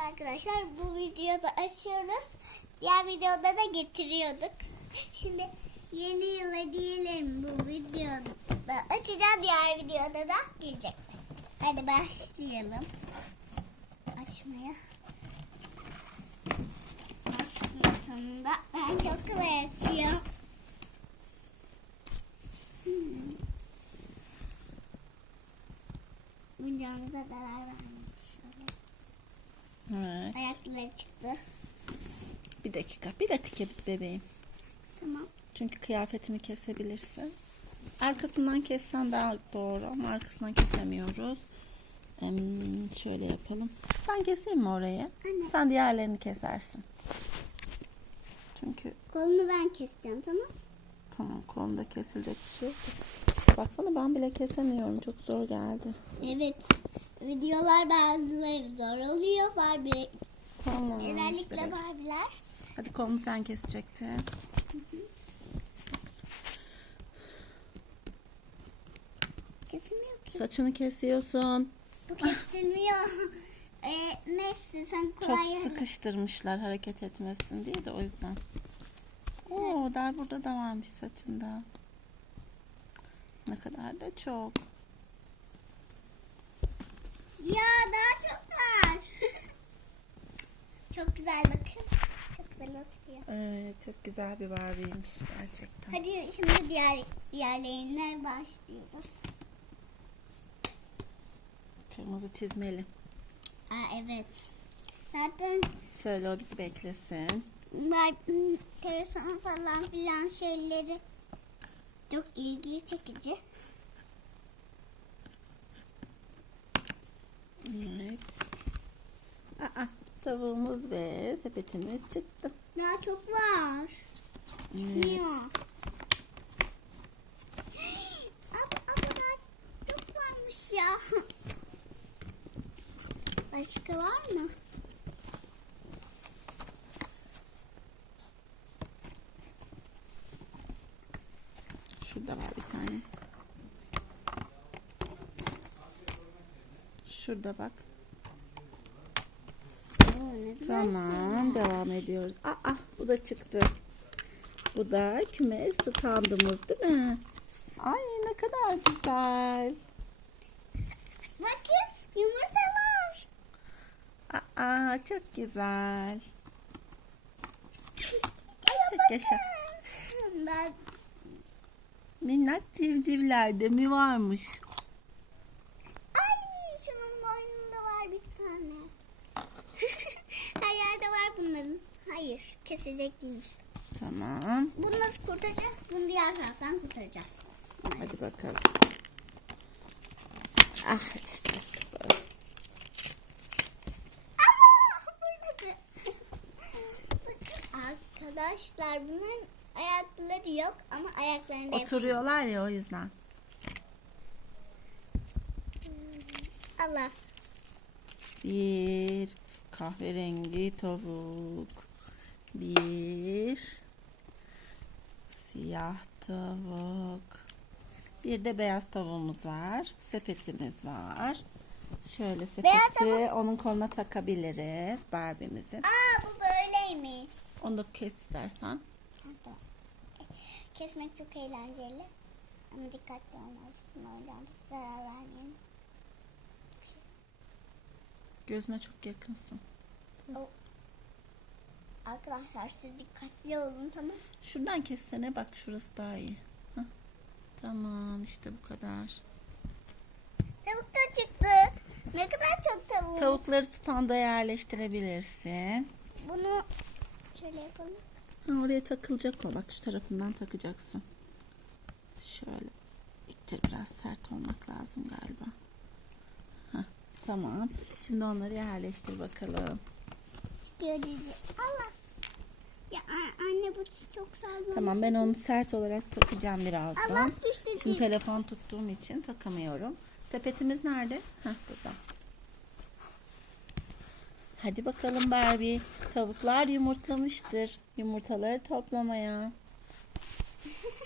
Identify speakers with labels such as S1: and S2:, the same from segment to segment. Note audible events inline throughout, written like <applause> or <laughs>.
S1: arkadaşlar bu videoda açıyoruz. Diğer videoda da getiriyorduk. Şimdi yeni yıla diyelim bu videoda açacağız. Diğer videoda da gelecek. Hadi başlayalım. Açmaya. Açtım sonunda. Ben çok kolay açıyorum. Hmm. Oyuncağımıza zarar vermiş.
S2: Evet.
S1: Ayakları çıktı.
S2: Bir dakika. Bir dakika bebeğim.
S1: Tamam.
S2: Çünkü kıyafetini kesebilirsin. Arkasından kessen daha doğru ama arkasından kesemiyoruz. Em, şöyle yapalım. Ben keseyim mi orayı?
S1: Anne.
S2: Sen diğerlerini kesersin. Çünkü
S1: Kolunu ben keseceğim tamam.
S2: tamam kolunda kesilecek bir şey yok. Baksana ben bile kesemiyorum. Çok zor geldi.
S1: Evet. Videolar bazıları zor oluyor. Barbie.
S2: Tamam.
S1: Özellikle
S2: işte.
S1: Barbie'ler.
S2: Hadi kolunu sen kesecektin.
S1: Kesilmiyor ki.
S2: Saçını kesiyorsun.
S1: Bu kesilmiyor. <laughs> ee, neyse sen
S2: Çok
S1: kolay
S2: sıkıştırmışlar hareket etmesin diye de o yüzden. Oo, daha burada da varmış saçında. Ne kadar da çok.
S1: Ya daha çok var. <laughs> çok güzel bakın. Çok güzel oturuyor.
S2: Evet, çok güzel bir Barbie'ymiş gerçekten.
S1: Hadi şimdi diğer diğerlerine başlıyoruz.
S2: Kırmızı çizmeli.
S1: Aa evet. Zaten
S2: Şöyle o bizi beklesin.
S1: var telefon falan filan şeyleri çok ilgi çekici.
S2: Evet. Aa, tavuğumuz ve sepetimiz çıktı.
S1: Daha çok var.
S2: Evet.
S1: Çıkmıyor. <gasps> Ama, ama daha çok varmış ya. <laughs> Başka var mı?
S2: Şurada var bir tane. Şurada bak. Tamam devam ediyoruz. Aa bu da çıktı. Bu da küme standımız değil mi? Ay ne kadar güzel.
S1: Bakın yumurtalar.
S2: Aa çok güzel. Çok yaşa.
S1: Ben
S2: Minnak civcivler de mi varmış?
S1: Ay şunun boynunda var bir tane. Her yerde var bunların. Hayır kesecek değilmiş.
S2: Tamam.
S1: Bunu nasıl kurtaracağız? Bunu diğer taraftan kurtaracağız.
S2: Hadi bakalım. Ah işte işte böyle. <laughs>
S1: Arkadaşlar bunların ayakları yok ama ayaklarında
S2: Oturuyorlar ya o yüzden.
S1: Allah.
S2: Bir kahverengi tavuk. Bir siyah tavuk. Bir de beyaz tavuğumuz var. Sepetimiz var. Şöyle sepeti onun koluna takabiliriz Barbie'mizin.
S1: Aa bu böyleymiş.
S2: Onu da kes istersen.
S1: Hatta kesmek çok eğlenceli. Ama dikkatli olmalısın da zarar vermeyin.
S2: Gözüne çok yakınsın.
S1: Arkadaşlar siz dikkatli olun tamam
S2: Şuradan kessene bak şurası daha iyi. Hah. Tamam işte bu kadar.
S1: Tavuk da çıktı. Ne kadar çok tavuk.
S2: Tavukları standa yerleştirebilirsin.
S1: Bunu şöyle yapalım.
S2: Ha, oraya takılacak o. Bak şu tarafından takacaksın. Şöyle ittir biraz sert olmak lazım galiba. Hah, tamam. Şimdi onları yerleştir bakalım.
S1: Çıkıyor cici. Allah. Ya anne bu çok sağlam.
S2: Tamam ben onu sert olarak takacağım birazdan.
S1: Allah düştü
S2: Şimdi telefon tuttuğum için takamıyorum. Sepetimiz nerede? Hah burada. Hadi bakalım Barbie. Tavuklar yumurtlamıştır. Yumurtaları toplamaya. <laughs>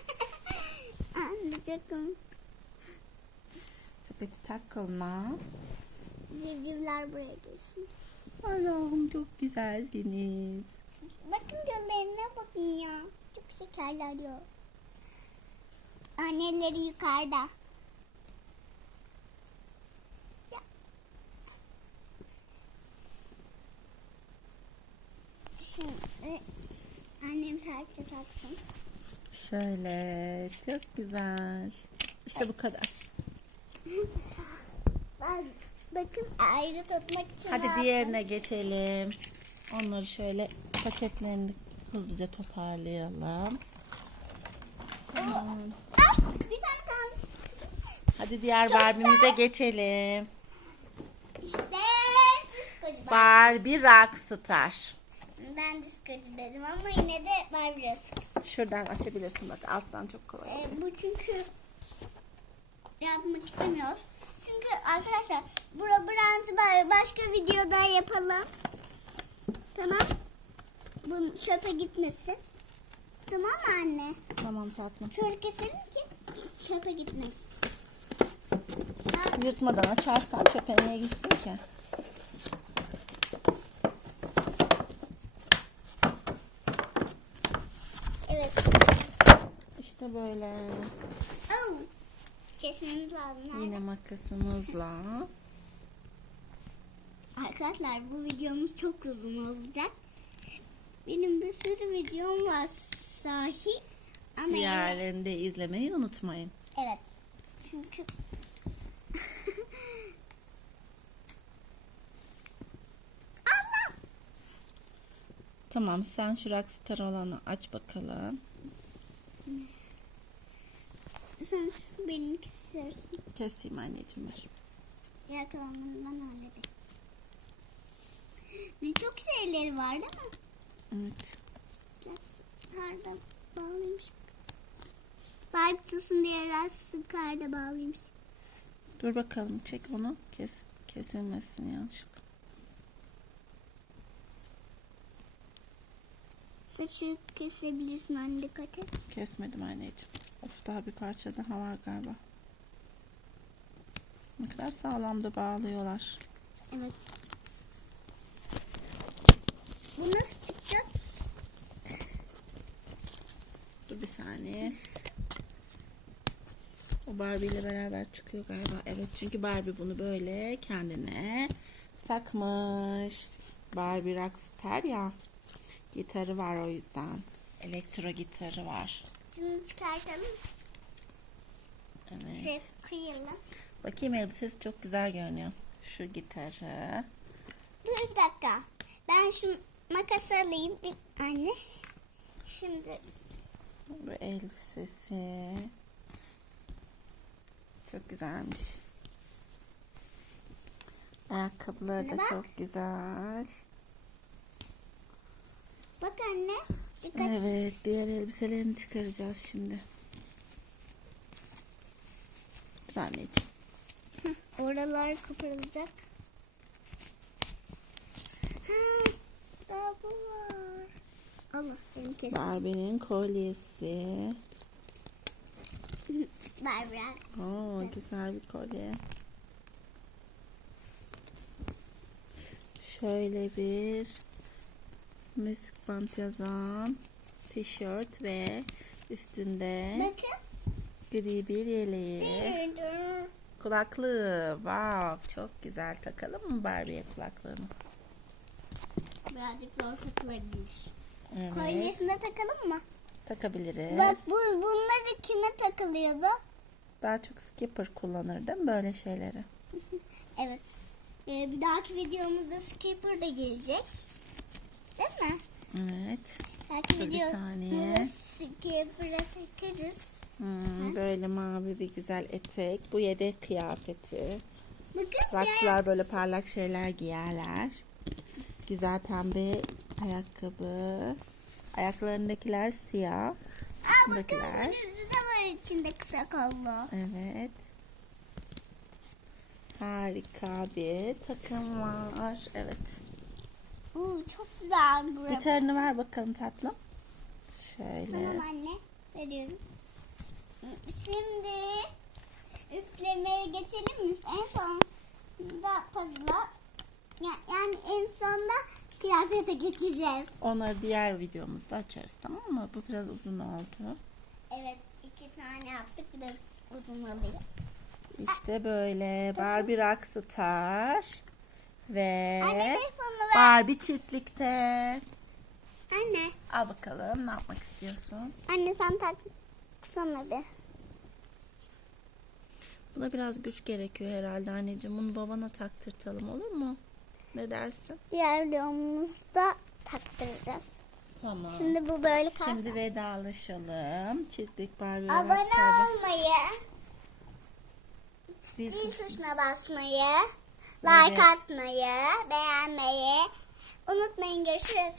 S1: Çok
S2: Sepeti tak koluna.
S1: Civcivler buraya gelsin.
S2: Allah'ım çok güzelsiniz.
S1: Bakın gözlerine bakın ya. Çok şekerler diyor. Anneleri yukarıda. Ya. Şimdi annem serçe taksın.
S2: Şöyle çok güzel. İşte bu kadar.
S1: Ben bakın ayrı tutmak için
S2: Hadi diğerine geçelim. Onları şöyle paketlerini hızlıca toparlayalım. Tamam. Hadi diğer
S1: Çok
S2: Barbie'mize geçelim.
S1: İşte diskocu Barbie.
S2: Barbie Rockstar.
S1: Ben diskocu dedim ama yine de Barbie Rock.
S2: Şuradan açabilirsin bak alttan çok kolay.
S1: Ee, bu çünkü yapmak istemiyor. Çünkü arkadaşlar bura Brand Barbie başka videoda yapalım. Tamam. Bu çöpe gitmesin. Tamam mı anne?
S2: Tamam tatlım.
S1: Şöyle keselim ki çöpe gitmesin.
S2: Yırtmadan açarsan çöpe niye gitsin ki?
S1: Evet.
S2: İşte böyle.
S1: Oh. Kesmemiz lazım.
S2: Yine makasımızla.
S1: Arkadaşlar bu videomuz çok uzun olacak. Benim bir sürü videom var sahi. Ama
S2: Diğerlerini de izlemeyi unutmayın.
S1: evet. Çünkü <laughs> Allah!
S2: Tamam sen şu Rockstar olanı aç bakalım.
S1: Sen şu benim kesersin.
S2: Keseyim anneciğim ver.
S1: Ya tamam bunu ben halledeyim. Ne çok şeyleri var değil mi?
S2: Evet.
S1: Karda bağlıymış. Barbie tutsun diye rastı karda bağlıymış.
S2: Dur bakalım çek onu. Kes. Kesilmesin yanlışlıkla.
S1: Saçı kesebilirsin anne dikkat et.
S2: Kesmedim anneciğim. Of daha bir parça daha var galiba. Ne kadar sağlam da bağlıyorlar.
S1: Evet. Bu nasıl çıkacak?
S2: Dur bir saniye. O Barbie ile beraber çıkıyor galiba. Evet çünkü Barbie bunu böyle kendine takmış. Barbie Rockstar ya. Gitarı var o yüzden. Elektro gitarı var.
S1: Şunu çıkartalım.
S2: Evet.
S1: Şuraya kıyalım.
S2: Bakayım elbisesi çok güzel görünüyor. Şu gitarı.
S1: Dur bir dakika. Ben şu makası alayım anne. Şimdi
S2: Bu elbisesi. Çok güzelmiş. Ayakkabıları da
S1: bak.
S2: çok güzel.
S1: bak anne. Dikkat.
S2: Evet, diğer elbiselerini çıkaracağız şimdi. Dur anneciğim.
S1: Oralar koparılacak. Ha, daha bu var. Allah benim kesin.
S2: Barbie'nin kolyesi.
S1: Barbie.
S2: Oo, güzel bir kolye. Şöyle bir müzik bant yazan tişört ve üstünde
S1: Bakın.
S2: gri bir yeleği. Kulaklığı. Wow, çok güzel. Takalım mı Barbie'ye kulaklığını?
S1: Birazcık zor takılabilir.
S2: Evet.
S1: Kolyesine takalım mı?
S2: Takabiliriz.
S1: Bak bu bunları kime takılıyordu?
S2: Daha çok skipper kullanırdım böyle şeyleri. <laughs>
S1: Evet. Ee, bir dahaki videomuzda skipper de gelecek. Değil mi?
S2: Evet.
S1: Belki
S2: Dur bir saniye.
S1: skipper'a takarız.
S2: Hmm, böyle mavi bir güzel etek. Bu yedek kıyafeti.
S1: Bakın
S2: Rockçılar böyle parlak şeyler giyerler. Güzel pembe ayakkabı. Ayaklarındakiler siyah.
S1: Aa, bakın gözü de var içinde kısa kollu.
S2: Evet. Harika bir takım var. Evet.
S1: Oo, çok güzel.
S2: Gitarını ver bakalım tatlım. Şöyle.
S1: Tamam anne. Veriyorum. Şimdi üflemeye geçelim mi? En son da puzzle'a Ya- Yani en sonunda kıyafete geçeceğiz.
S2: Onları diğer videomuzda açarız tamam mı? Bu biraz uzun oldu.
S1: Evet iki tane yaptık bir de uzun oluyor.
S2: İşte böyle Barbie Rockstar ve
S1: Anne telefonunu ver.
S2: Barbie çiftlikte.
S1: Anne.
S2: Al bakalım ne yapmak istiyorsun?
S1: Anne sen taksana bir.
S2: Buna biraz güç gerekiyor herhalde anneciğim. Bunu babana taktırtalım olur mu? Ne dersin?
S1: Diğer videomuzda taktıracağız.
S2: Tamam.
S1: Şimdi bu böyle kalsın.
S2: Şimdi vedalaşalım. Çiftlik Barbie
S1: Abone olmayı,
S2: zil
S1: zil
S2: tuş-
S1: tuşuna basmayı, like
S2: Evet.
S1: atmayı, beğenmeyi unutmayın. Görüşürüz.